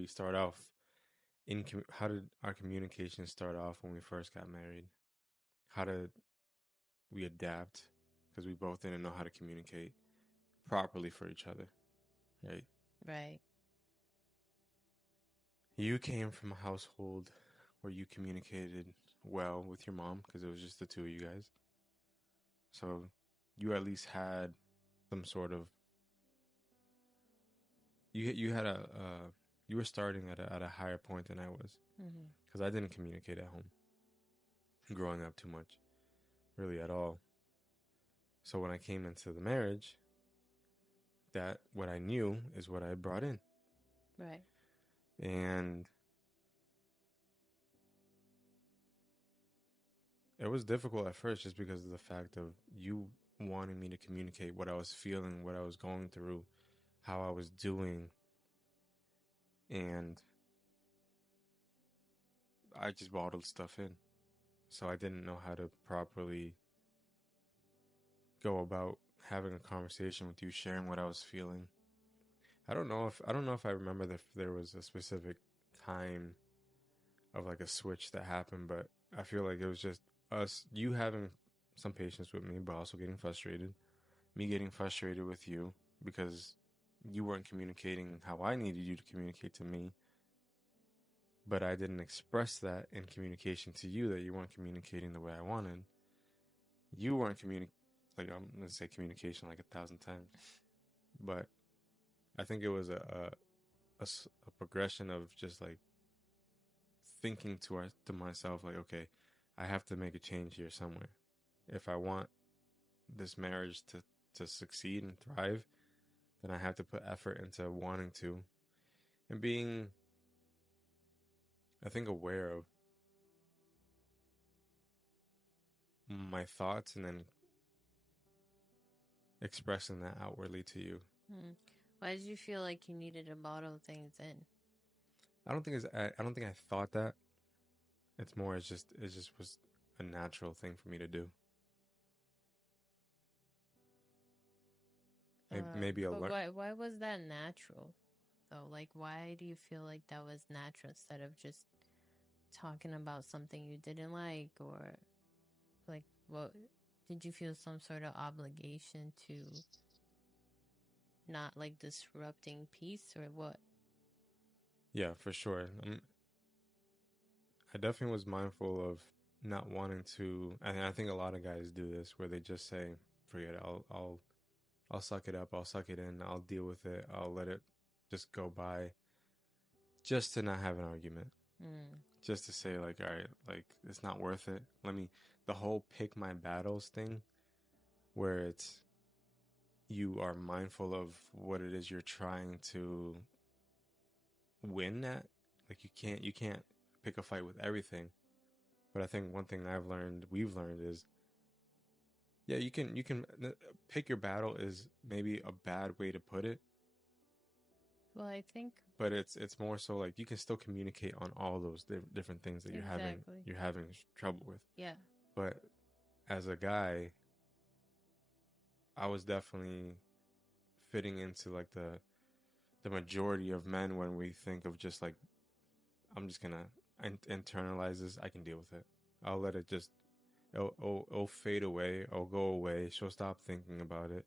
we start off how did our communication start off when we first got married? How did we adapt? Because we both didn't know how to communicate properly for each other, right? Right. You came from a household where you communicated well with your mom because it was just the two of you guys. So you at least had some sort of you had you were starting at a higher point than I was Mm-hmm. because I didn't communicate at home growing up too much, really at all. So when I came into the marriage, that what I knew is what I brought in. Right. And it was difficult at first just because of the fact of you wanting me to communicate what I was feeling, what I was going through, how I was doing. And I just bottled stuff in. So I didn't know how to properly go about having a conversation with you, sharing what I was feeling. I don't know if I remember if there was a specific time of like a switch that happened, but I feel like it was just you having some patience with me, but also getting frustrated. Me getting frustrated with you because you weren't communicating how I needed you to communicate to me, but I didn't express that in communication to you that you weren't communicating the way I wanted. You weren't communicating, like I'm gonna say communication like 1,000 times, but I think it was a progression of just like thinking to myself like, okay, I have to make a change here somewhere. If I want this marriage to succeed and thrive, then I have to put effort into wanting to and being, I think, aware of my thoughts and then expressing that outwardly to you. Mm. Why did you feel like you needed to bottle things in? I don't think I thought that. It's more it just was a natural thing for me to do. Maybe a But learn. why was that natural though? Like, why do you feel like that was natural instead of just talking about something you didn't like, or like, what did you feel some sort of obligation to not like disrupting peace, or what? Yeah, for sure. I definitely was mindful of not wanting to. And I think a lot of guys do this, where they just say, "Forget it. I'll suck it up. I'll suck it in. I'll deal with it. I'll let it just go by, just to not have an argument." Mm. Just to say like, all right, like it's not worth it. The whole pick my battles thing, where it's you are mindful of what it is you're trying to win at. Like you can't pick a fight with everything. But I think one thing we've learned is, yeah, you can pick your battle is maybe a bad way to put it, Well, I think but it's more so like you can still communicate on all those different things that exactly. you're having trouble with. Yeah. But as a guy, I was definitely fitting into like the majority of men when we think of just like, I'm just gonna internalize this. I can deal with it. I'll let it just it'll fade away. I'll go away. She'll stop thinking about it.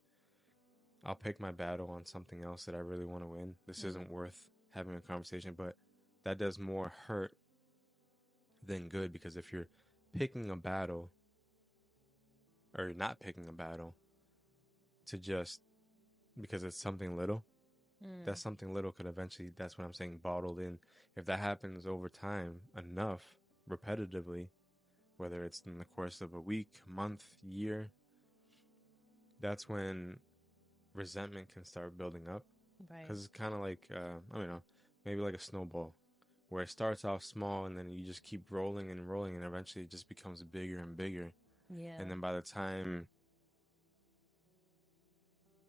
I'll pick my battle on something else that I really want to win. This Mm. isn't worth having a conversation, but that does more hurt than good, because if you're picking a battle or you're not picking a battle to just because it's something little, that Mm. something little could eventually, that's what I'm saying, bottled in. If that happens over time enough, repetitively, whether it's in the course of a week, month, year, that's when resentment can start building up. Right. Because it's kind of like, I don't know, maybe like a snowball where it starts off small and then you just keep rolling and rolling and eventually it just becomes bigger and bigger. And Yeah. then by the time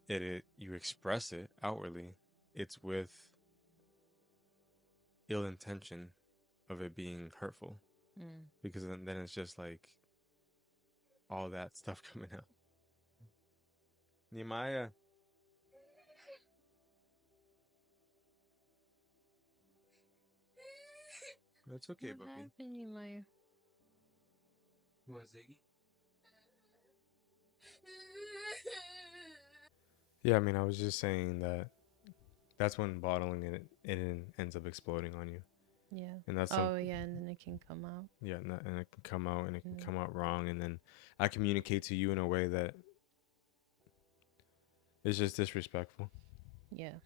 it you express it outwardly, it's with ill intention of it being hurtful. Mm. Because then it's just like all that stuff coming out. Nehemiah, That's okay, What puppy. happened, Nehemiah? What, Ziggy? Yeah, I mean, I was just saying that that's when bottling it ends up exploding on you, Yeah. and that's some Oh, yeah, and then it can come out. yeah, and it can come out and it can Mm. come out wrong, and then I communicate to you in a way that is just disrespectful, Yeah.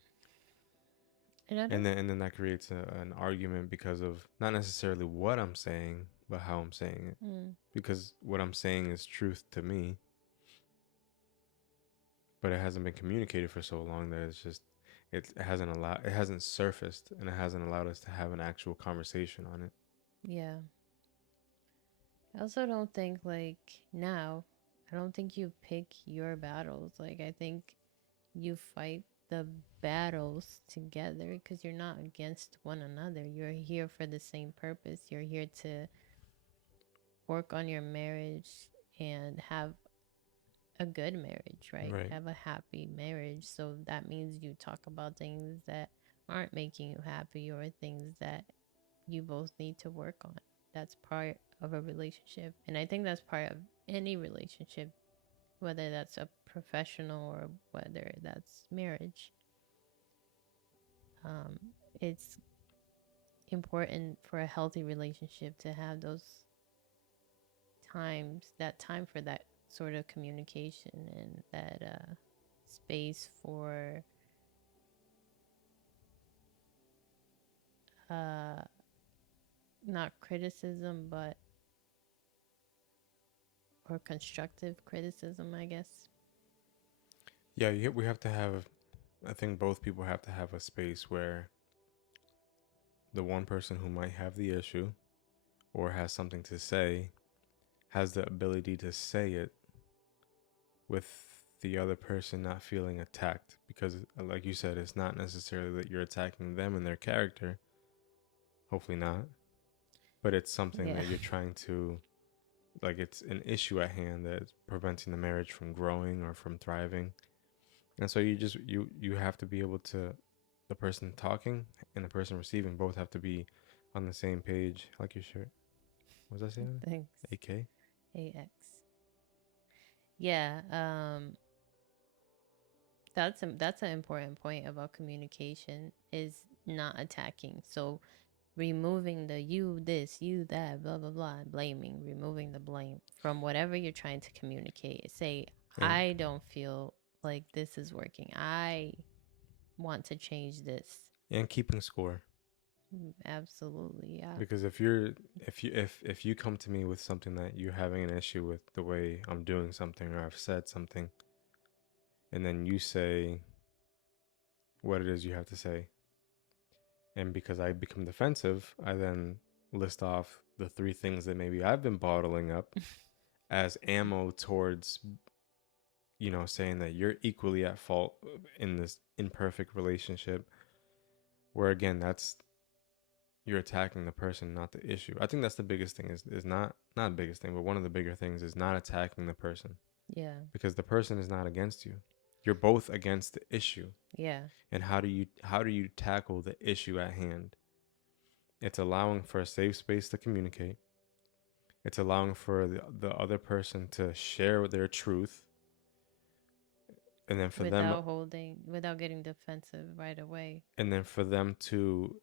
And I and don't. then that creates an argument because of not necessarily what I'm saying, but how I'm saying it. Mm, Because what I'm saying is truth to me, but it hasn't been communicated for so long that it's just it hasn't surfaced, and it hasn't allowed us to have an actual conversation on it. yeah. I also don't think, like, now, I don't think you pick your battles. Like, I think you fight the battles together because you're not against one another. You're here for the same purpose. You're here to work on your marriage and have a good marriage, right? Right. Have a happy marriage. So that means you talk about things that aren't making you happy or things that you both need to work on. That's part of a relationship. And I think that's part of any relationship, whether that's a professional or whether that's marriage. Um, it's important for a healthy relationship to have those times, that time for that sort of communication and that space for uh, not criticism, but or constructive criticism, I guess. Yeah, we have to have. I think both people have to have a space where the one person who might have the issue or has something to say has the ability to say it with the other person not feeling attacked, because like you said, it's not necessarily that you're attacking them and their character, hopefully not, but it's something Yeah. that you're trying to, like, it's an issue at hand that's preventing the marriage from growing or from thriving. And so you have to be able to, the person talking and the person receiving both have to be on the same page. Like your shirt, what was I saying? Thanks. AK. AX. Yeah. That's an important point about communication is not attacking. So removing the you this, you that, blah blah blah, blaming, removing the blame from whatever you're trying to communicate. Say, and I don't feel like this is working. I want to change this. and keeping score. Absolutely, yeah. Because if you come to me with something that you're having an issue with the way I'm doing something or I've said something, and then you say what it is you have to say, and because I become defensive, I then list off the three things that maybe I've been bottling up as ammo towards, saying that you're equally at fault in this imperfect relationship, where again, that's, you're attacking the person, not the issue. I think that's the biggest thing, is not the biggest thing, but one of the bigger things is not attacking the person, Yeah. because the person is not against you. You're both against the issue. Yeah. And how do you tackle the issue at hand? It's allowing for a safe space to communicate. It's allowing for the other person to share their truth, and then for them Without getting defensive right away. and then for them to,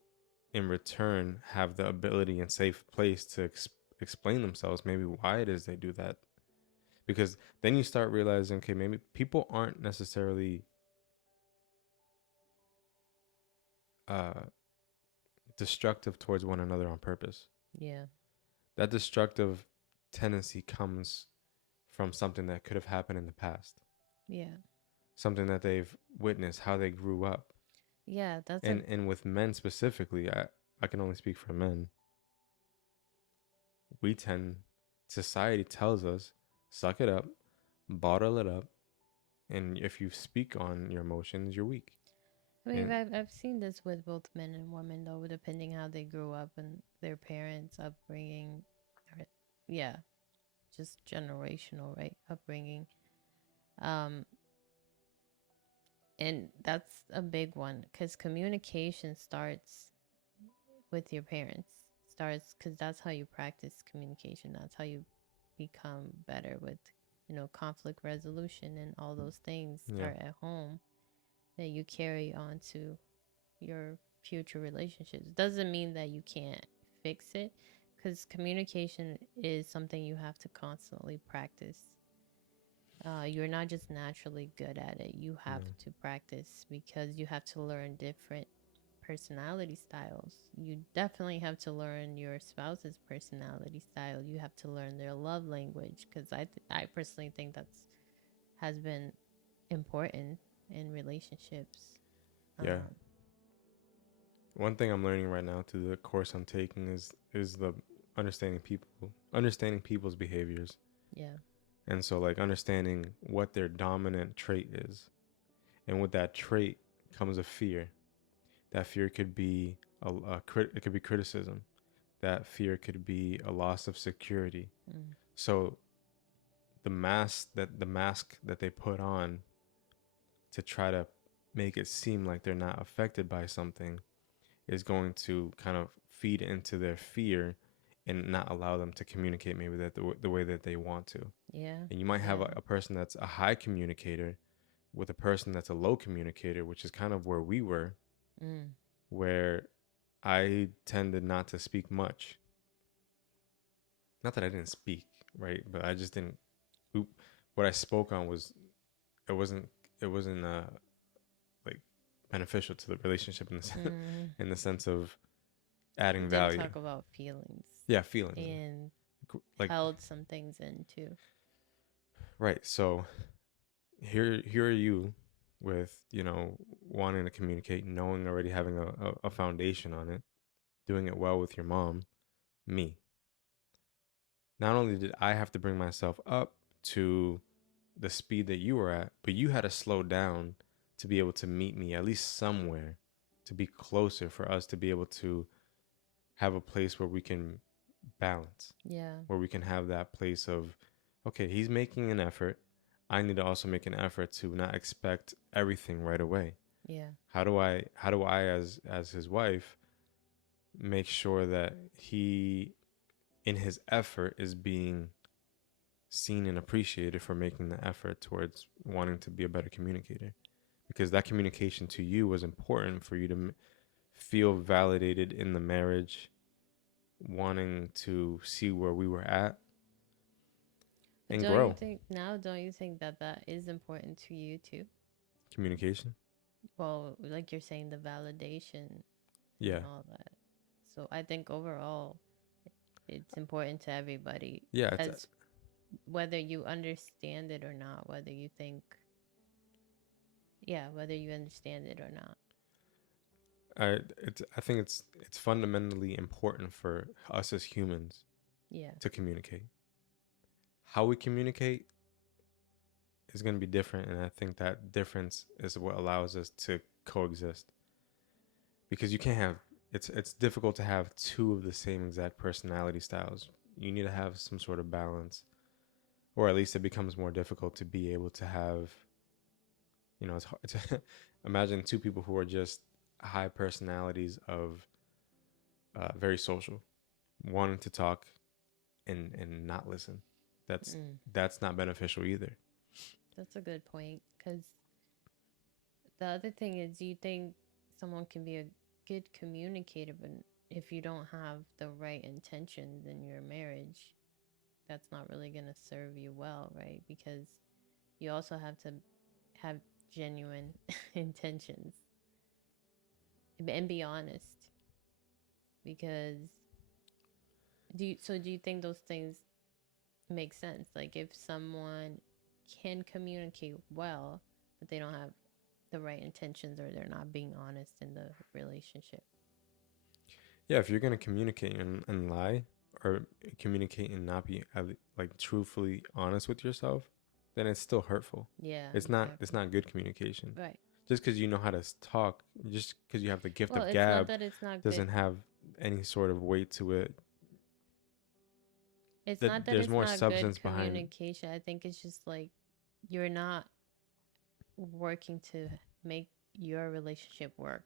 in return, have the ability and safe place to explain themselves, maybe why it is they do that. Because then you start realizing, okay, maybe people aren't necessarily uh, destructive towards one another on purpose. Yeah. That destructive tendency comes from something that could have happened in the past, Yeah. something that they've witnessed, how they grew up. Yeah, that's a And with men specifically, I can only speak for men. We tend, society tells us, suck it up, bottle it up, and if you speak on your emotions, you're weak. I mean, And I've seen this with both men and women, though, depending how they grew up and their parents' upbringing. Or, yeah, just generational, right? Upbringing. Um, and that's a big one because communication starts with your parents, starts because that's how you practice communication. That's how you become better with, conflict resolution, and all those things Yeah. start at home that you carry on to your future relationships. Doesn't mean that you can't fix it, because communication is something you have to constantly practice. You're not just naturally good at it. You have Yeah. to practice because you have to learn different personality styles. You definitely have to learn your spouse's personality style. You have to learn their love language, because I personally think that's has been important in relationships. Yeah. Um, One thing I'm learning right now through the course I'm taking is the understanding people's behaviors. yeah. And so like understanding what their dominant trait is. And with that trait comes a fear. That fear could be it could be criticism. That fear could be a loss of security. Mm, So the mask that they put on to try to make it seem like they're not affected by something is going to kind of feed into their fear and not allow them to communicate maybe the way that they want to. yeah. And you might have Yeah. a person that's a high communicator with a person that's a low communicator, which is kind of where we were, Mm, where I tended not to speak much. Not that I didn't speak, right? But I just didn't. What I spoke on was it wasn't it wasn't like beneficial to the relationship in the mm. in the sense of You adding didn't value. talk about feelings Yeah, feelings. and Like held some things in too. right. So here are you with wanting to communicate, knowing already having a foundation on it, doing it well with your mom. Me, not only did I have to bring myself up to the speed that you were at, but you had to slow down to be able to meet me at least somewhere, to be closer for us to be able to have a place where we can balance, Yeah. where we can have that place of, okay, he's making an effort. I need to also make an effort to not expect everything right away. Yeah. How do I as his wife make sure that he in his effort is being seen and appreciated for making the effort towards wanting to be a better communicator, because that communication to you was important for you to feel validated in the marriage, wanting to see where we were at But and don't you grow. think now? Don't you think that that is important to you too? Communication. Well, like you're saying, the validation and Yeah. all that. So I think overall, it's important to everybody, Yeah, as whether you understand it or not, whether you think, yeah, whether you understand it or not. I think it's fundamentally important for us as humans Yeah. to communicate. How we communicate is going to be different, and I think that difference is what allows us to coexist. Because you can't have it's difficult to have two of the same exact personality styles. You need to have some sort of balance, or at least it becomes more difficult to be able to have. It's hard to imagine two people who are just high personalities of very social, wanting to talk and not listen. That's Mm, that's not beneficial either. that's a good point. Because the other thing is, you think someone can be a good communicator, but if you don't have the right intentions in your marriage, that's not really going to serve you well, right? Because you also have to have genuine intentions and be honest. Because do you think those things make sense? Like, if someone can communicate well, but they don't have the right intentions, or they're not being honest in the relationship. Yeah, if you're gonna communicate and lie, or communicate and not be like truthfully honest with yourself, then it's still hurtful. Yeah, It's not it's exactly. not good communication. Right. Just because you know how to talk, just because you have the gift Well, of it's not gab, that it's not good. doesn't have any sort of weight to it. It's not That that there's it's more not good substance behind communication. I think it's just like you're not working to make your relationship work.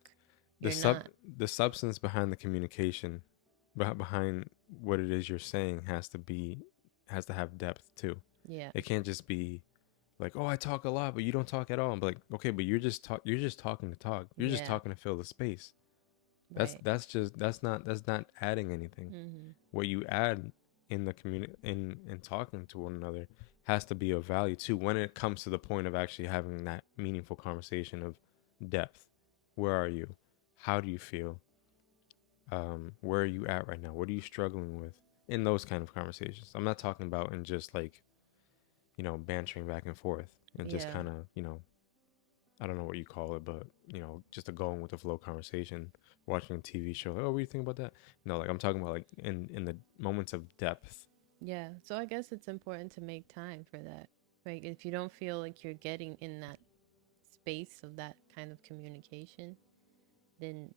the You're sub not. the substance behind the communication behind what it is you're saying has to have depth too. Yeah. It can't just be like, oh, I talk a lot, but you don't talk at all. I'm like, okay, but you're just talking to talk. You're just Yeah. talking to fill the space. Right. That's not adding anything. Mm-hmm. What you add in the community in talking to one another has to be of value too when it comes to the point of actually having that meaningful conversation of depth. Where are you? How do you feel? Where are you at right now? What are you struggling with? In those kind of conversations, I'm not talking about in just like, bantering back and forth and just Yeah. kind of, I don't know what you call it, but just a going with the flow conversation, watching a TV show. Like, oh, what do you think about that? No, like I'm talking about like in the moments of depth. Yeah. So I guess it's important to make time for that. Like if you don't feel like you're getting in that space of that kind of communication, then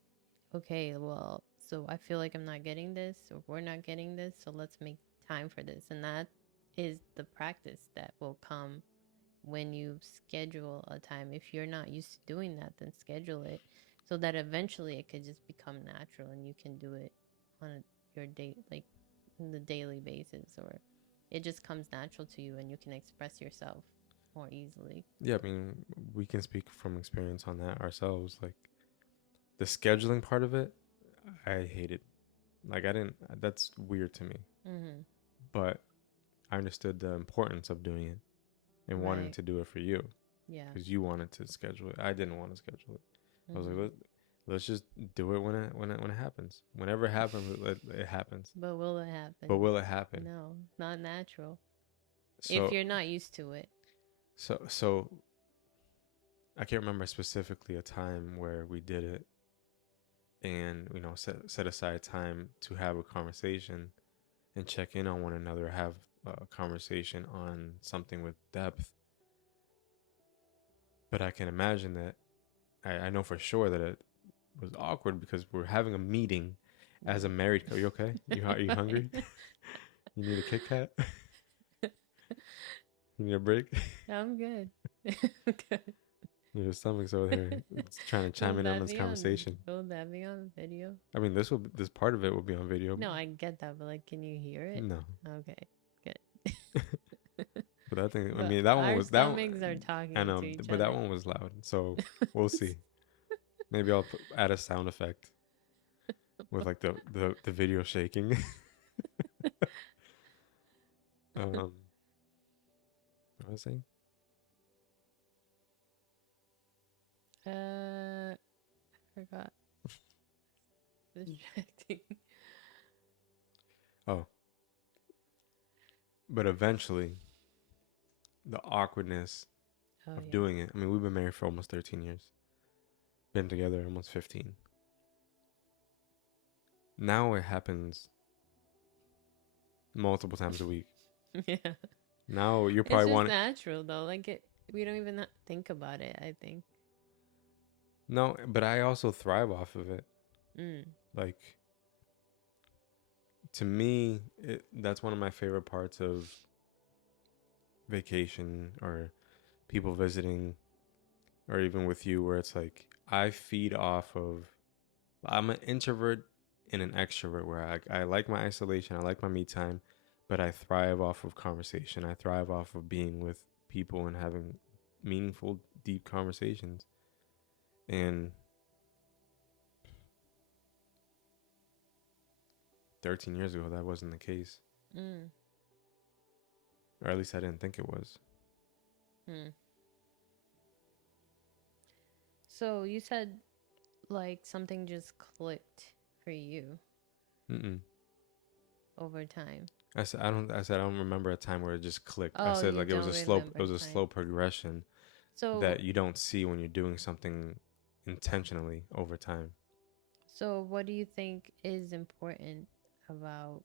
okay, well, so I feel like I'm not getting this or we're not getting this, so let's make time for this. And that is the practice that will come when you schedule a time. If you're not used to doing that, then schedule it so that eventually it could just become natural and you can do it on your day, like on the daily basis, or it just comes natural to you and you can express yourself more easily. Yeah, I mean, we can speak from experience on that ourselves. Like the scheduling part of it, I hated. Like I didn't. That's weird to me. Mm-hmm. But I understood the importance of doing it and wanting Right. to do it for you Yeah. because you wanted to schedule it. I didn't want to schedule it. I was like, Mm-hmm. let's just do it when it happens. Whenever it happens, it happens. But will it But happen? will it happen? No, not natural. If So you're not used to it. so I can't remember specifically a time where we did it and set aside time to have a conversation and check in on one another, have a conversation on something with depth. But I can imagine that I know for sure that it was awkward because we're having a meeting as a married couple. You okay? Are you hungry? You need a Kit Kat? You need a break? I'm good. Good. Your stomach's over there. It's trying to Will chime in on that this be on? conversation. Will that be on video? I mean, this part of it will be on video. No, I get that, but like, can you hear it? No, Okay, good. but I think I But mean that one our was that. stomachs are I talking know, to each but that other. one was loud. So we'll see. Maybe I'll add a sound effect with like the video shaking. What was I saying? I forgot. Distracting. Oh, but eventually, the awkwardness Oh of yeah. doing it. I mean, we've been married for almost 13 years. Been together almost 15. Now it happens multiple times a week. Yeah. Now you're It's probably just wanting. natural though. Like it, we don't even think about it. I think. No, but I also thrive off of it. Mm. Like to me, that's one of my favorite parts of vacation or people visiting or even with you where it's like I feed off of I'm an introvert and an extrovert where I like my isolation, I like my me time, but I thrive off of conversation. I thrive off of being with people and having meaningful, deep conversations. And 13 years ago, that wasn't the case. Mm. Or at least I didn't think it was. Mm. So you said like something just clicked for you Mm-mm. over time. I said I don't remember a time where it just clicked. I Oh, said you like it was don't a slow remember it was a time. slow progression So that you don't see when you're doing something intentionally over time. so what do you think is important about,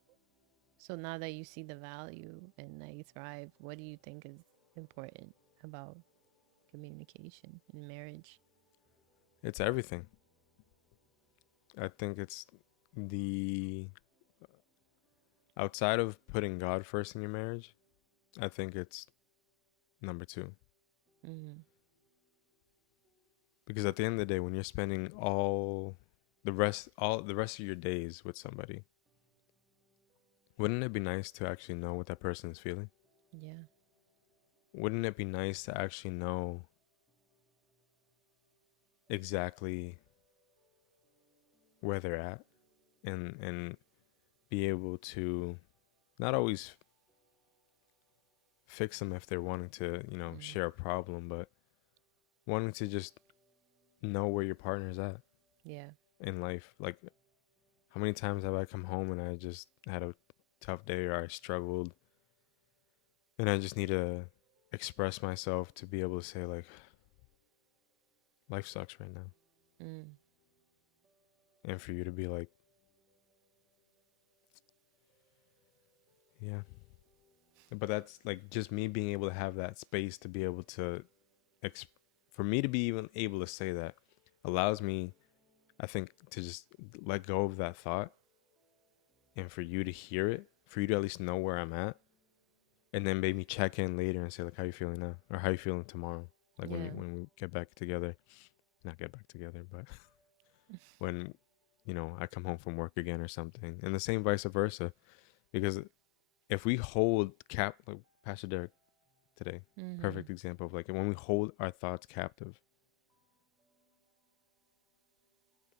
so now that you see the value and that you thrive, what do you think is important about communication in marriage? It's everything. I think it's the outside of putting God first in your marriage, I think it's number two. Mm-hmm. Because at the end of the day, when you're spending all the rest of your days with somebody, Wouldn't it be nice to actually know what that person is feeling? Yeah. Wouldn't it be nice to actually know exactly where they're at, and be able to not always fix them if they're wanting to, Mm. share a problem, but wanting to just know where your partner's at Yeah. in life. Like, how many times have I come home and I just had a tough day, or I struggled, and I just need to express myself to be able to say, like, life sucks right now. Mm. And for you to be like, yeah. But that's like just me being able to have that space to be able to, exp- for me to be even able to say that allows me, I think, to just let go of that thought, and for you to hear it, for you to at least know where I'm at, and then maybe check in later and say, like, how you feeling now, or how you feeling tomorrow, like when Yeah. we get back together, not get back together, but when I come home from work again or something, and the same vice versa, because if we hold like Pastor Derek today, Mm-hmm. perfect example of like when we hold our thoughts captive,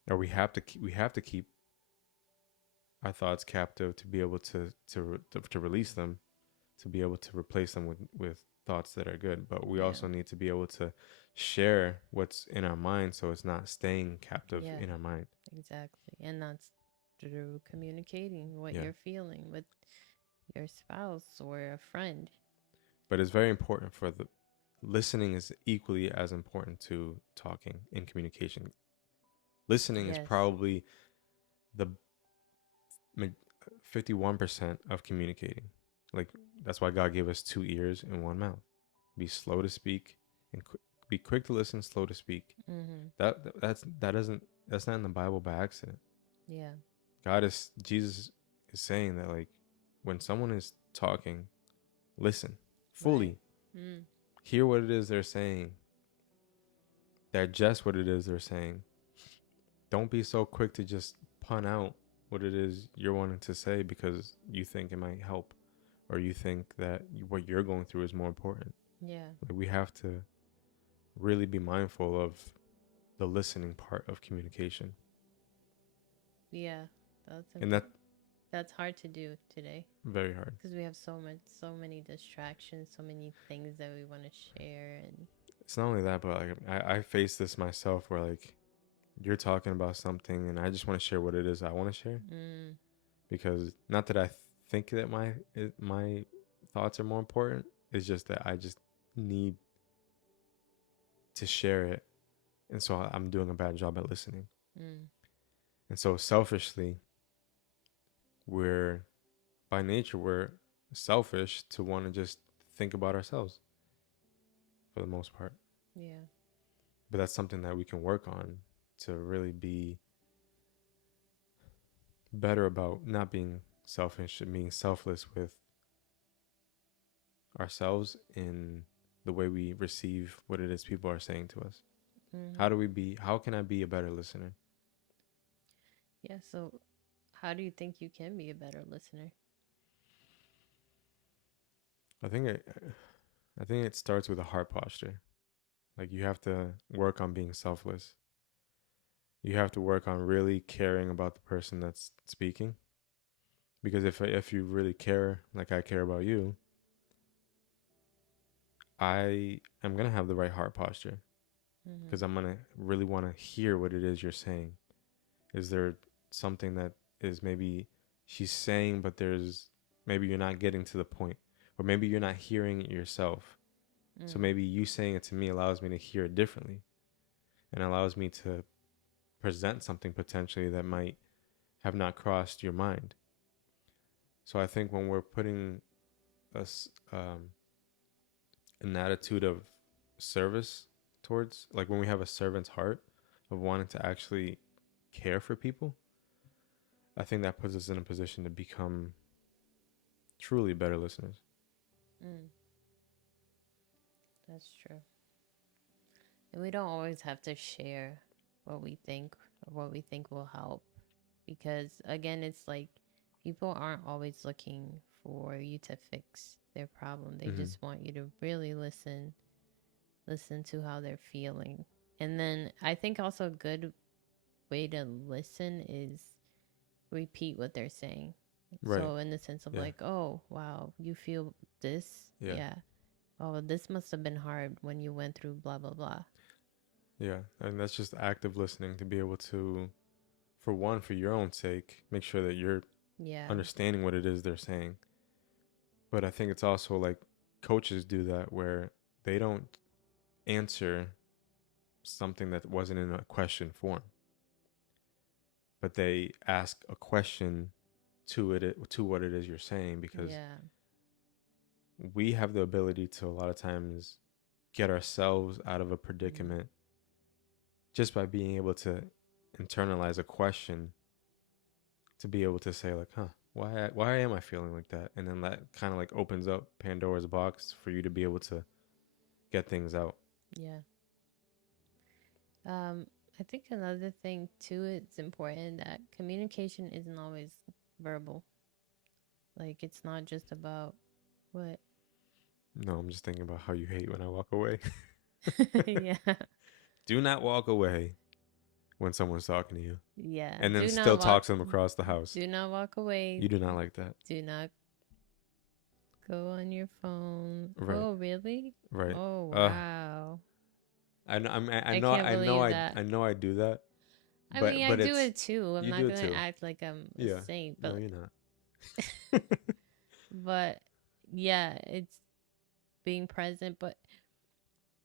or we have to keep our thoughts captive to be able to release them, to be able to replace them with thoughts that are good. But we Yeah. also need to be able to share what's in our mind, so it's not staying captive Yeah. in our mind. Exactly. And that's through communicating what Yeah. you're feeling with your spouse or a friend. But it's very important for the listening is equally as important to talking in communication. Listening is Yes. probably the 51% of communicating. Like, that's why God gave us 2 ears and one mouth. Be slow to speak and be quick to listen, slow to speak. Mm-hmm. That's not in the Bible by accident. Yeah. Jesus is saying that, like, when someone is talking, listen Right. fully, Mm. hear what it is they're saying, digest what it is they're saying. Don't be so quick to just pun out what it is you're wanting to say because you think it might help, or you think that what you're going through is more important. Yeah. Like, we have to really be mindful of the listening part of communication. Yeah. That's And important. that That's hard to do today very hard. because we have so many distractions, so many things that we want to share, and It's not only that, but like I face this myself where, like, you're talking about something and I just want to share what it is I want to share, mm, because not that I think that my thoughts are more important. It's just that I just need to share it, and so I'm doing a bad job at listening. mm, And so selfishly, we're by nature we're selfish to want to just think about ourselves for the most part. yeah, But that's something that we can work on to really be better about not being selfish and being selfless with ourselves in the way we receive what it is people are saying to us. mm-hmm. How can I be a better listener? Yeah. So, how do you think you can be a better listener? I think it, I think it starts with a heart posture. Like, you have to work on being selfless. You have to work on really caring about the person that's speaking, because if you really care, like I care about you, I am going to have the right heart posture, Mm-hmm. because I'm going to really want to hear what it is you're saying. Is there something that is maybe she's saying, but there's maybe you're not getting to the point, or maybe you're not hearing it yourself. So Mm. maybe you saying it to me allows me to hear it differently, and allows me to present something potentially that might have not crossed your mind. So I think when we're putting us an attitude of service towards, like, when we have a servant's heart of wanting to actually care for people, I think that puts us in a position to become truly better listeners. Mm. That's true. And we don't always have to share what we think or what we think will help because again, it's like People aren't always looking for you to fix their problem. They Mm-hmm. just want you to really listen to how they're feeling. And then I think also a good way to listen is repeat what they're saying. Right. So in the sense of Yeah. like, oh, wow, you feel this? Yeah. Yeah. Oh, this must have been hard when you went through blah blah blah. Yeah. And that's just active listening to be able to, for one, for your own sake, make sure that you're Yeah. understanding what it is they're saying. But I think it's also like coaches do that where they don't answer something that wasn't in a question form, but they ask a question to what it is you're saying, because Yeah. we have the ability to a lot of times get ourselves out of a Mm. predicament just by being able to internalize a question, to be able to say like, huh, why am I feeling like that? And then that kind of like opens up Pandora's box for you to be able to get things out. Yeah. Um, I think another thing too, it's important that communication isn't always verbal. Like it's not just about what. No, I'm just thinking about how you hate when I walk away. Yeah. Do not walk away when someone's talking to you Yeah. and then still talk to them across the house. Do not walk away. You do not like that. Do not go on your phone. Right. Oh, really? Right. Oh, Uh, wow. I know. I can't believe that. I know. I do that, I mean, I but do it's it too. I'm you not do it going to too. act like I'm a Yeah. saint, No, you're not. but yeah, it's being present, but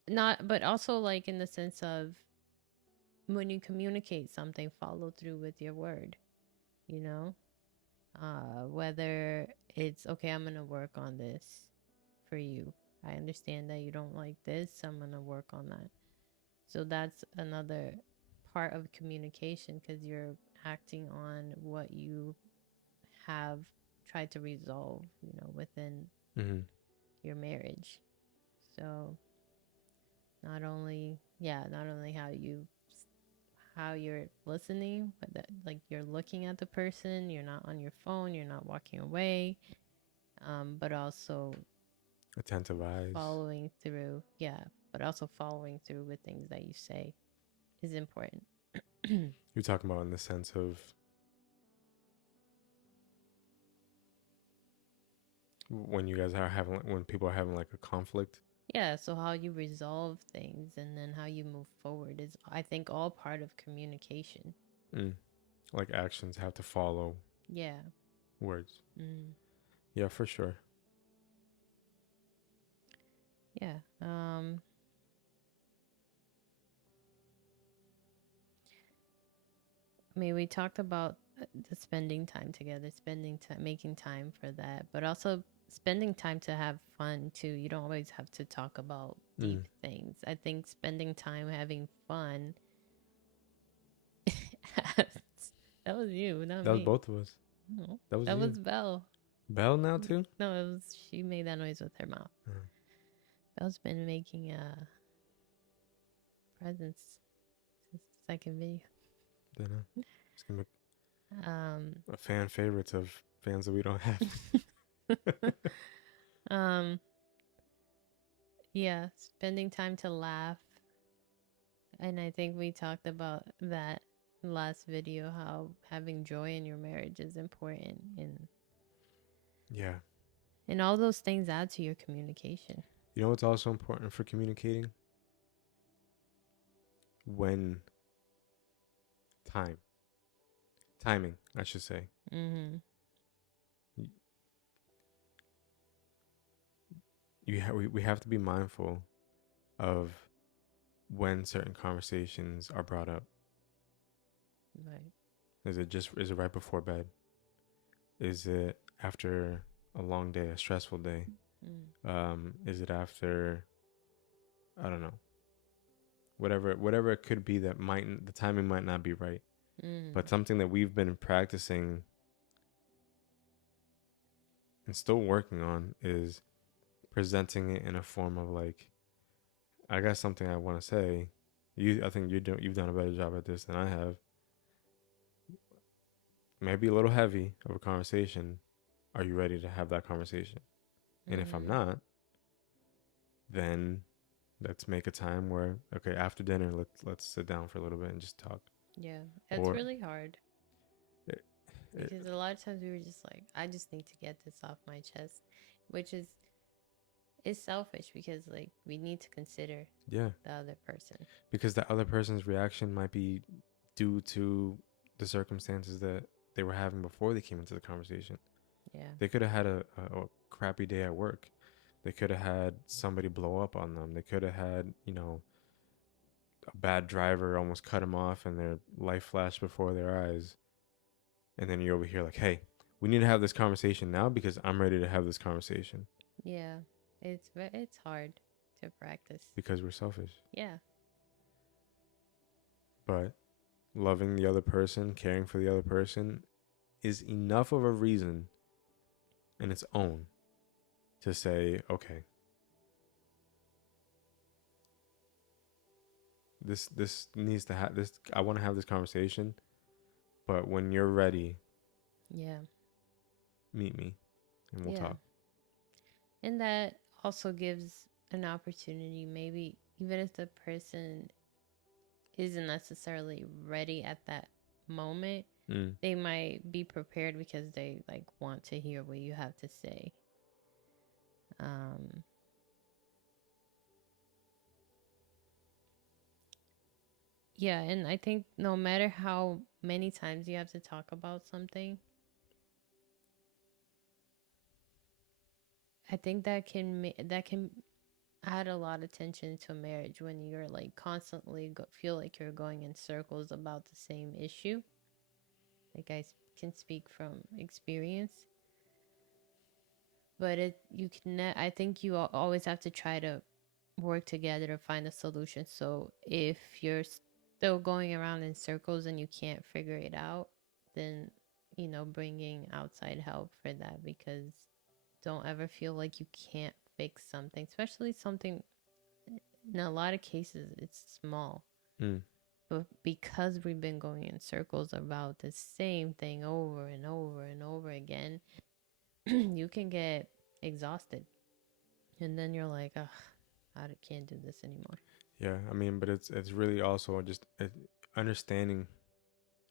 not, but also like in the sense of when you communicate something, follow through with your word, you know? Whether it's okay, I'm gonna work on this for you. I understand that you don't like this, so I'm gonna work on that. So that's another part of communication because you're acting on what you have tried to resolve, within Mm-hmm. your marriage. So not only how you're listening, but that like you're looking at the person, you're not on your phone, you're not walking away, but also Attentive eyes. following through. Yeah, but also following through with things that you say is important. You're talking about in the sense of when you guys are having, when people are having like a conflict. Yeah, so how you resolve things and then how you move forward is, I think, all part of communication. Mm. Like actions have to follow Yeah. words. Mm. Yeah, for sure. Yeah. I mean, we talked about the spending time together, spending time, making time for that, but also spending time to have fun too. You don't always have to talk about Mm. deep things. I think spending time having fun. That was you, not That was me. both of us. No, That was that you. was Belle. Belle now too. No, it was she made that noise with her mouth. Mm. Belle's been making presents since the second video. Then it's gonna be Um, a fan favorites of fans that we don't have. um, yeah, spending time to laugh. And I think we talked about that last video, how having joy in your marriage is important, Yeah. and all those things add to your communication. You know what's also important for communicating? When time. Timing, I should say. Mm-hmm. We have to be mindful of when certain conversations are brought up. Right. Is it right before bed? Is it after a long day, a stressful day? Is it after, I don't know, whatever it could be, that might, the timing might not be right. But something that we've been practicing and still working on is presenting it in a form of like, I got something I want to say. I think you've done a better job at this than I have. maybe a little heavy of a conversation. Are you ready to have that conversation? And if I'm Mm-hmm. not, then let's make a time where, okay, after dinner, let's sit down for a little bit and just talk. Yeah, it's Or really hard it, it, because a lot of times we were just like, I just need to get this off my chest, which is selfish because like we need to consider yeah, the other person. because the other person's reaction might be due to the circumstances that they were having before they came into the conversation. Yeah. They could have had a crappy day at work. They could have had somebody blow up on them. They could have had, a bad driver almost cut them off and their life flashed before their eyes. And then you're over here like, hey, we need to have this conversation now because I'm ready to have this conversation Yeah. It's hard to practice. because we're selfish. Yeah. But loving the other person, caring for the other person is enough of a reason in its own to say, okay, this needs to have this. I want to have this conversation, but when you're ready, Yeah. meet me and we'll Yeah. talk. And that also gives an opportunity, maybe even if the person isn't necessarily ready at that moment, Mm. they might be prepared because they like want to hear what you have to say. Um, yeah, and I think no matter how many times you have to talk about something, I think that can add a lot of tension to a marriage when you're like constantly feel like you're going in circles about the same issue. Like can speak from experience, but I think you always have to try to work together to find a solution. So if you're still going around in circles and you can't figure it out, then bringing outside help for that, because don't ever feel like you can't fix something, especially something, in a lot of cases it's small, Mm. but because we've been going in circles about the same thing over and over and over again, you can get exhausted, and then you're like, ugh, I can't do this anymore. Yeah, I mean, but it's really also just understanding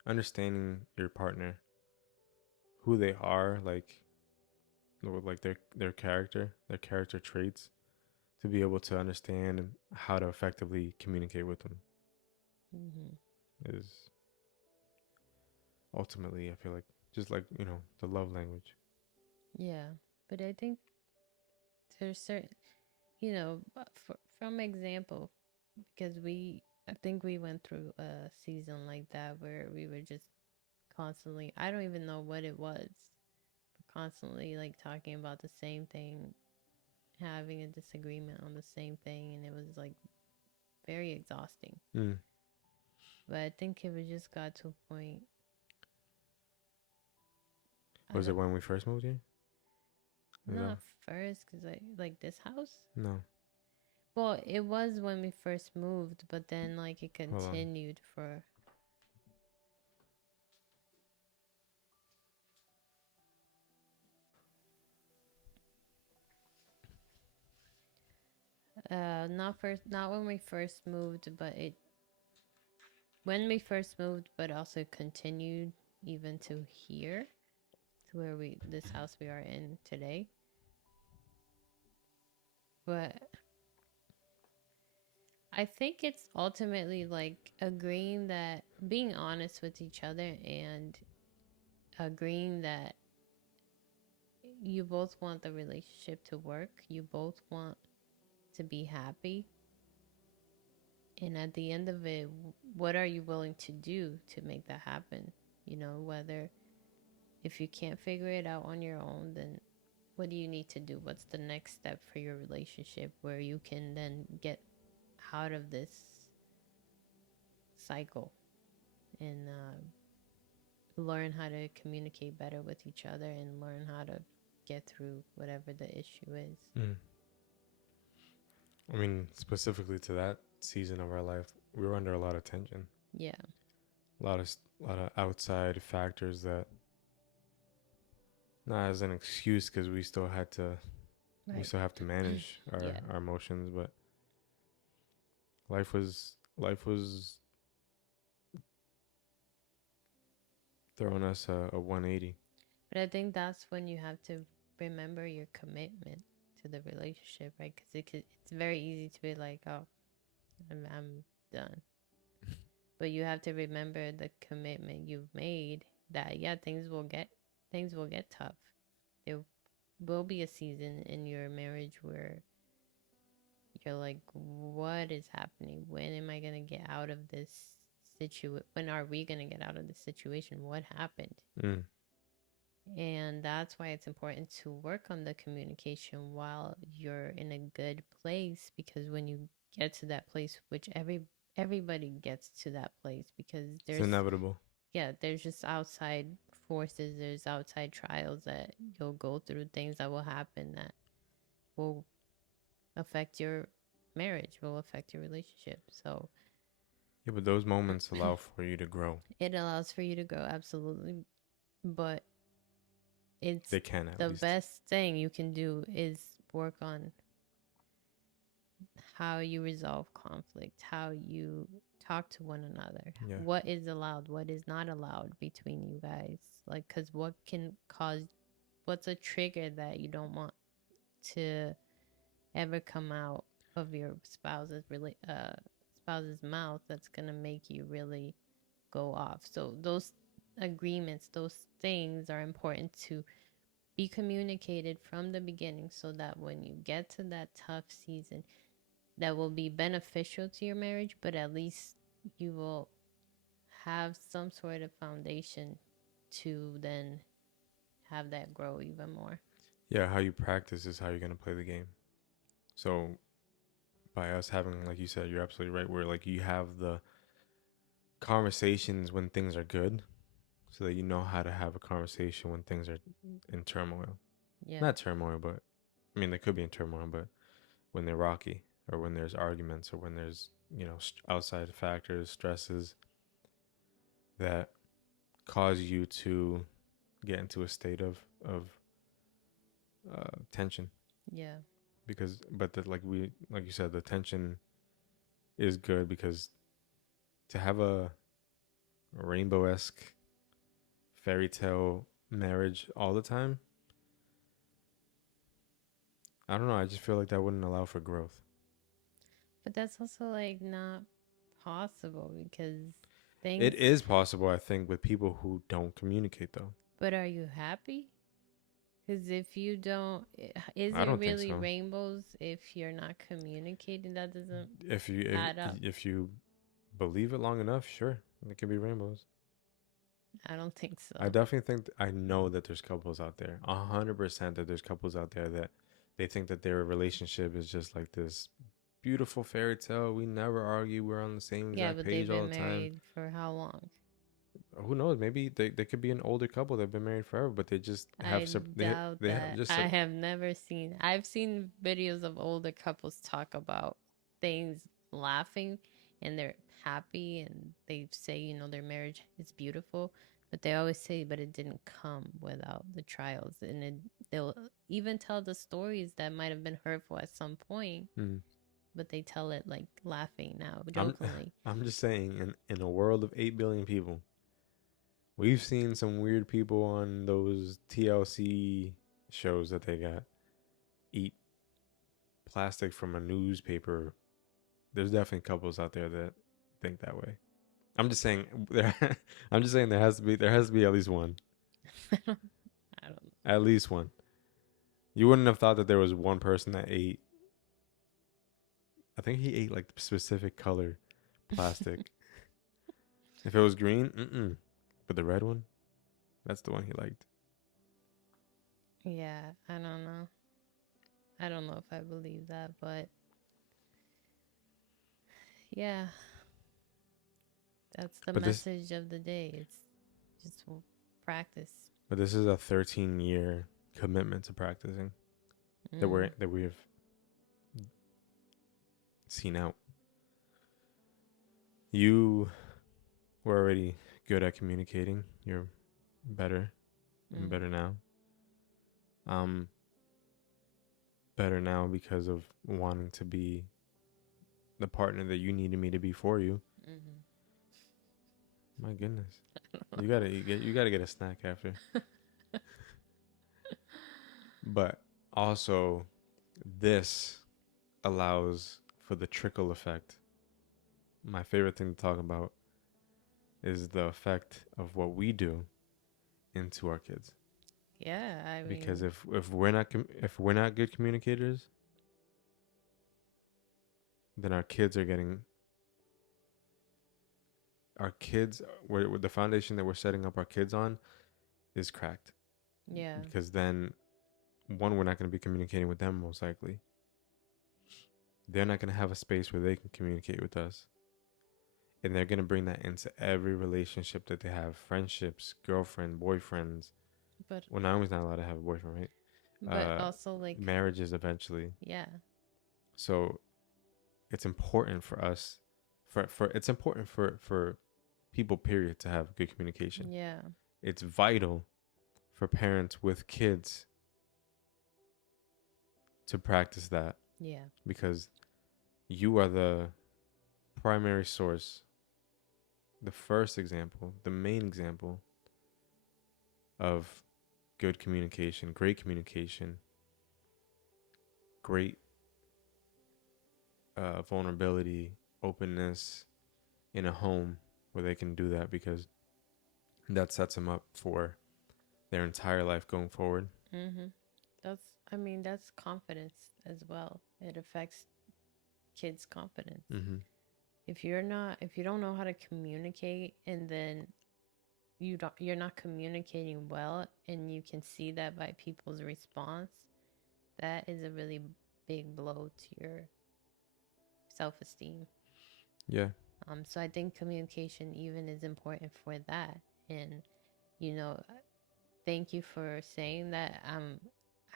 understanding your partner, who they are, like their character traits, to be able to understand how to effectively communicate with them Hmm. is ultimately, I feel like, just like, the love language. Yeah, but I think there's certain, from example, because I think we went through a season like that where we were just constantly, I don't even know what it was, but constantly like talking about the same thing, having a disagreement on the same thing, and it was like very exhausting. Mm. But I think it was just got to a point. I Was it don't, when we first moved here? Is that not first, because I like this house. no? Well, it was when we first moved, but then like it Hold on. continued for not when we first moved, but it when we first moved, but also continued even to here, to where we this house we are in today. But I think it's ultimately like agreeing that being honest with each other and agreeing that you both want the relationship to work, you both want to be happy, and at the end of it, what are you willing to do to make that happen? Whether if you can't figure it out on your own, then what do you need to do? What's the next step for your relationship where you can then get out of this cycle and learn how to communicate better with each other and learn how to get through whatever the issue is? Mm. I mean, specifically to that season of our life, we were under a lot of tension, Yeah. a lot of outside factors that not as an excuse because we Right. still have to manage Yeah. our emotions, but life was throwing us a 180. But I think that's when you have to remember your commitment to the relationship, right? Because it's very easy to be like, oh, I'm done. But you have to remember the commitment you've made that, yeah, things will get tough. There will be a season in your marriage where you're like, what is happening? When am I going to get out of this situation? When are we going to get out of this situation? What happened? Mm. And that's why it's important to work on the communication while you're in a good place, because when you get to that place, which everybody gets to that place, because It's there's, inevitable. yeah, there's just outside forces, there's outside trials that you'll go through, things that will happen that will affect your marriage, will affect your relationship. So Yeah, but those moments allow for you to grow. it allows for you to grow, absolutely. But it's They can at the least. best thing you can do is work on how you resolve conflict, how you talk to one another, Yeah. what is allowed, what is not allowed between you guys. Like, because what can cause, what's a trigger that you don't want to ever come out of your spouse's mouth that's gonna make you really go off. So those agreements, those things are important to be communicated from the beginning, so that when you get to that tough season, that will be beneficial to your marriage, but at least you will have some sort of foundation to then have that grow even more. Yeah, how you practice is how you're gonna play the game. So by us having, like you said, you're absolutely right, where like you have the conversations when things are good, so that you know how to have a conversation when things are in turmoil. Yeah. Not turmoil, but I mean they could be in turmoil, but when they're rocky, or when there's arguments, or when there's outside factors, stresses that cause you to get into a state of tension. Yeah. Because but like you said, the tension is good because to have a rainbow esque fairy tale marriage all the time, I don't know. I just feel like that wouldn't allow for growth. But that's also like not possible because It things, is possible, I think, with people who don't communicate though. but are you happy? Because if you don't, is I it don't think really so. rainbows if you're not communicating? That doesn't If you add up. if you believe it long enough, sure, it could be rainbows. I don't think I so. definitely think I know that there's couples out there, 100% that there's couples out there that they think that their relationship is just like this beautiful fairy tale. We never argue. We're on the same Yeah, exact but they've page all been the time. married for how long? Who knows? Maybe they could be an older couple that've been married forever, but they just have I doubt they have that. just I have never seen, I've seen videos of older couples talk about things laughing and they're happy and they say, their marriage is beautiful, but they always say, but it didn't come without the trials. And they'll even tell the stories that might have been hurtful at some point, mm, but they tell it like laughing now, I'm jokingly. I'm just saying in a world of 8 billion people, we've seen some weird people on those TLC shows that they got eat plastic from a newspaper. There's definitely couples out there that think that way. I'm just saying there. I'm just saying there has to be at least one. I don't know. At least one. You wouldn't have thought that there was one person that ate. I think he ate like the specific color plastic. If it was green, but the red one, that's the one he liked. Yeah, I don't know. I don't know if I believe that, but yeah, that's the But this, message of the day. It's just practice. but this is a 13-year commitment to practicing Mm, that we have seen out. You were already good at communicating. You're better and mm. better now. I'm better now because of wanting to be the partner that you needed me to be for you. Mm-hmm. My goodness. You gotta get a snack after. But also this allows for the trickle effect. My favorite thing to talk about is the effect of what we do into our kids. Yeah, I Because mean, if we're not good communicators, then our kids where the foundation that we're setting up our kids on is cracked. yeah, Because then one, we're not going to be communicating with them most likely. They're not going to have a space where they can communicate with us. And they're going to bring that into every relationship that they have, friendships, girlfriend, boyfriends. but Well, Naomi's not allowed to have a boyfriend, right? also like, Marriages eventually. yeah, So it's important for us, for it's important for people, period, to have good communication. yeah, It's vital for parents with kids to practice that, yeah, because you are the primary source, the first example, the main example of good communication, great vulnerability, openness in a home where they can do that, because that sets them up for their entire life going forward. mm-hmm. That's, I mean, that's confidence as well. It affects kids' confidence. Mm-hmm. If you don't know how to communicate, and then you're not communicating well, and you can see that by people's response, that is a really big blow to your self-esteem. Yeah. So I think communication even is important for that. And you know, thank you for saying that.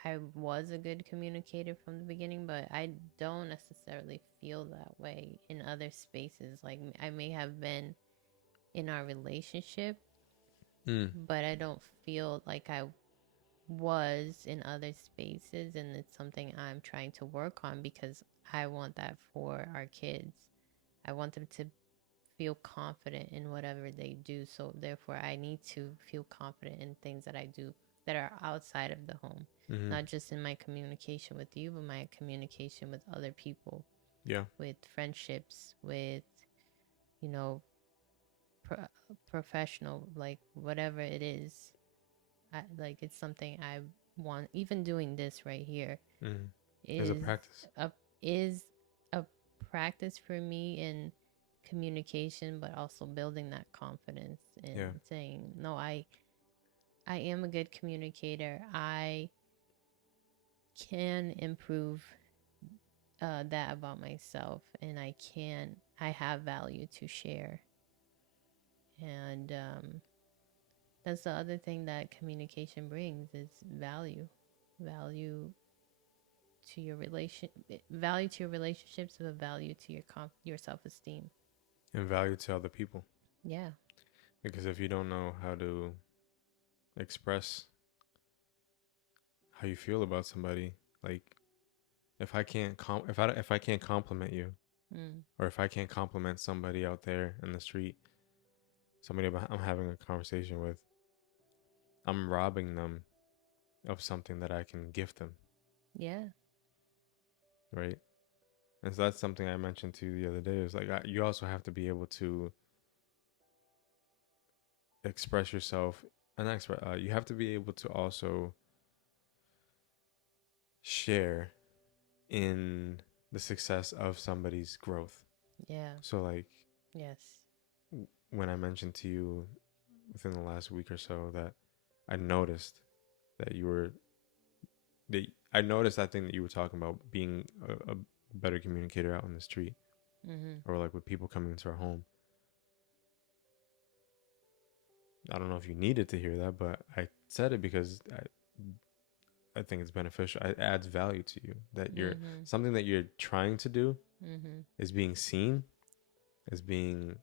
I was a good communicator from the beginning, but I don't necessarily feel that way in other spaces. Like, I may have been in our relationship, Mm. but I don't feel like I was in other spaces, and it's something I'm trying to work on, because I want that for our kids. I want them to feel confident in whatever they do. So therefore, I need to feel confident in things that I do that are outside of the home, Mm-hmm. not just in my communication with you, but my communication with other people, Yeah. with friendships, with, you know, pro- professional, like whatever it is. Like, it's something I want. Even doing this right here Mm-hmm. As a is practice. a is a practice for me in communication, but also building that confidence and Yeah. saying, no, I am a good communicator. I can improve that about myself, and I have value to share. And that's the other thing that communication brings, is value to your value to your relationships, but value to your self-esteem. And value to other people. Yeah. Because if you don't know how to express how you feel about somebody, like if I can't compliment you, Mm. or if I can't compliment somebody out there in the street, somebody I'm having a conversation with, I'm robbing them of something that I can gift them, Yeah. right? And so that's something I mentioned to you the other day. Is like, you also have to be able to express yourself, and you have to be able to also share in the success of somebody's growth. Yeah. So like Yes. when I mentioned to you within the last week or so that I noticed that you were I noticed that thing that you were talking about, being a better communicator out on the street, Mm-hmm. or like with people coming into our home. I don't know if you needed to hear that, but I said it because I think it's beneficial. It adds value to you, that you're Mm-hmm. something that you're trying to do Mm-hmm. is being seen, is being,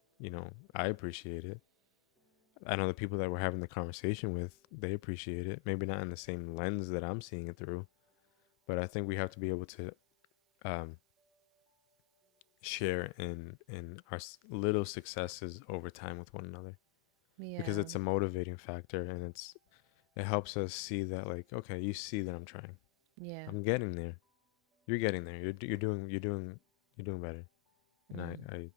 I appreciate it. I know the people that we're having the conversation with, they appreciate it. Maybe not in the same lens that I'm seeing it through, but I think we have to be able to um, share in our little successes over time with one another, because Yeah. it's a motivating factor, and it helps us see that, like, okay, you see that I'm trying, Yeah. I'm getting there, you're getting there, you're doing better, and Mm. I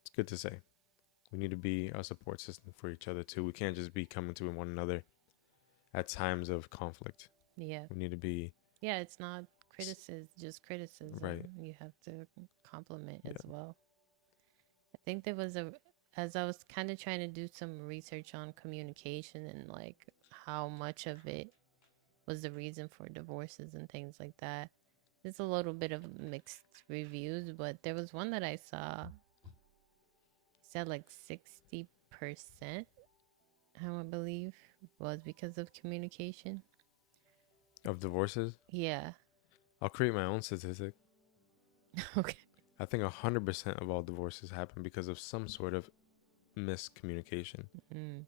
it's good to say. We need to be a support system for each other too. We can't just be coming to one another at times of conflict. Yeah. We need to be Yeah, it's not just criticism. right. You have to compliment as Yeah. well. I think there was as I was kind of trying to do some research on communication and like how much of it was the reason for divorces and things like that. There's a little bit of mixed reviews, but there was one that I saw said like 60%, I believe, was because of communication. Of divorces, Yeah. I'll create my own statistic. Okay. I think 100% of all divorces happen because of some sort of miscommunication. Mm.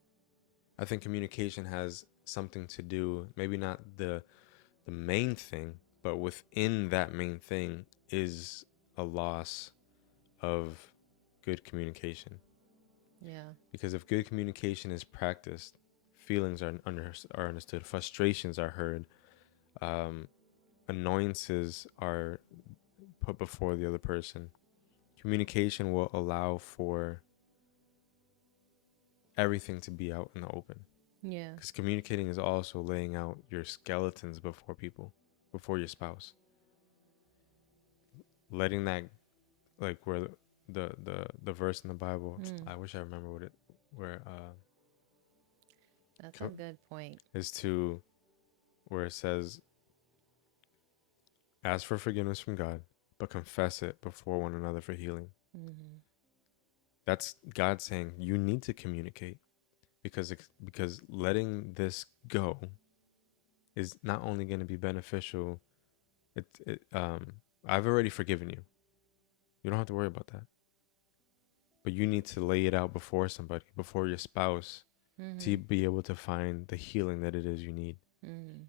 I think communication has something to do, maybe not the main thing, but within that main thing is a loss of good communication. Yeah. Because if good communication is practiced, feelings are understood, frustrations are heard, um, annoyances are put before the other person. Communication will allow for everything to be out in the open. Yeah. Because communicating is also laying out your skeletons before people, before your spouse. Letting that, like, where the verse in the Bible, Mm. I wish I remember what it, where That's a good point. is to, where it says, ask for forgiveness from God, but confess it before one another for healing. Mm-hmm. That's God saying you need to communicate, because letting this go is not only going to be beneficial. I've already forgiven you. You don't have to worry about that. But you need to lay it out before somebody, before your spouse, Mm-hmm. to be able to find the healing that it is you need. Mm.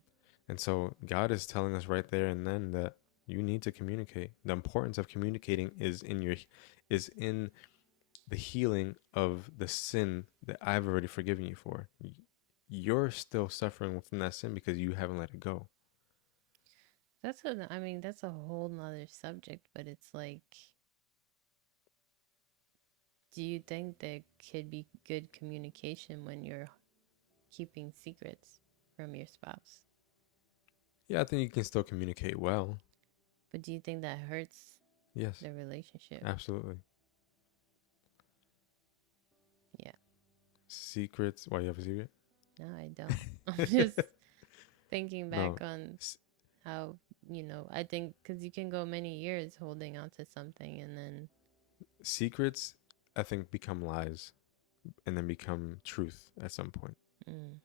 And so God is telling us right there and then that you need to communicate. The importance of communicating is in the healing of the sin that I've already forgiven you for. You're still suffering within that sin because you haven't let it go. That's a whole nother subject, but it's like, do you think there could be good communication when you're keeping secrets from your spouse? Yeah, I think you can still communicate well. But do you think that hurts Yes, the relationship? absolutely. Yeah. Secrets. Why, you have a secret? No, I don't. I'm just thinking back No. on how, I think because you can go many years holding on to something and then, Secrets, I think, become lies and then become truth at some point. mm,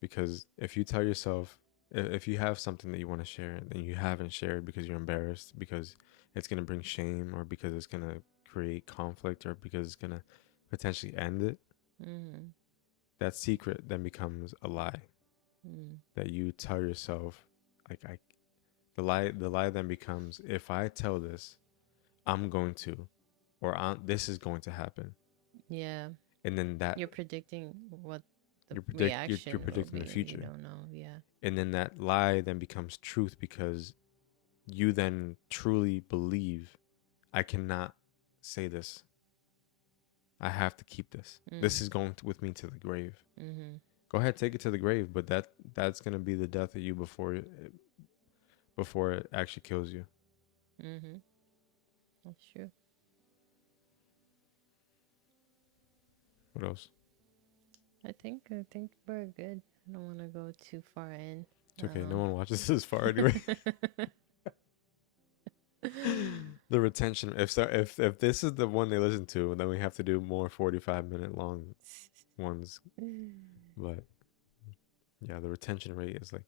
Because if you tell yourself, if you have something that you want to share and you haven't shared because you're embarrassed, because it's going to bring shame, or because it's going to create conflict, or because it's going to potentially end it, mm, that secret then becomes a lie mm, that you tell yourself. Like, the lie then becomes, if I tell this, I'm going to, or this is going to happen. yeah, And then that you're predicting what the you're reaction will predicting the be and you future. don't know. Yeah. And then that lie then becomes truth, because you then truly believe, I cannot say this. I have to keep this. This Mm, is going with me to the grave. mm-hmm. Go ahead, take it to the grave, but that's going to be the death of you before it actually kills you. Mm-hmm. That's true. What else? I think we're good. I don't want to go too far in. It's okay. No one watches this far anyway. The retention. If this is the one they listen to, then we have to do more 45-minute long ones. But yeah, the retention rate is like,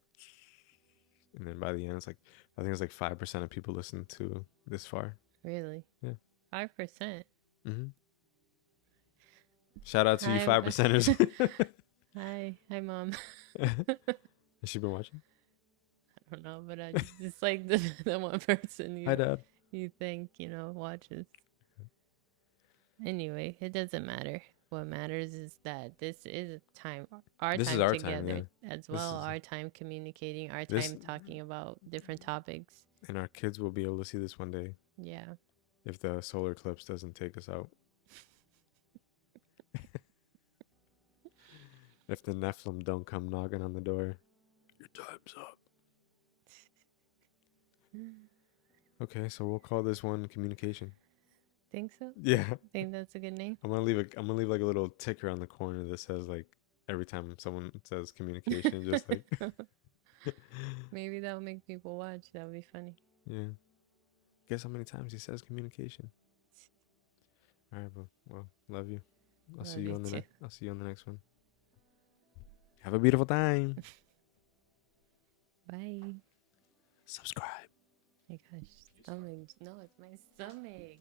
and then by the end, it's like, I think it's like 5% of people listen to this far. Really? Yeah. 5%? Mm-hmm. Shout out to you Hi. 5%ers. Hi, mom. Has she been watching? I don't know, but it's like the one person Hi, Dad. you think watches. Anyway, it doesn't matter. What matters is that this is our This is time our time, together yeah. as This well, is our time communicating, our this, time talking about different topics. and our kids will be able to see this one day Yeah. if the solar eclipse doesn't take us out. If the Nephilim don't come knocking on the door, your time's up. Okay, so we'll call this one communication. Think so? Yeah. Think that's a good name? I'm gonna leave like a little ticker on the corner that says like every time someone says communication, just like Maybe that'll make people watch. That would be funny. yeah. Guess how many times he says communication. All right, bro. Well, love you. I'll see you on the next one. Have a beautiful time. Bye. Subscribe. My gosh, stomach. No, it's my stomach.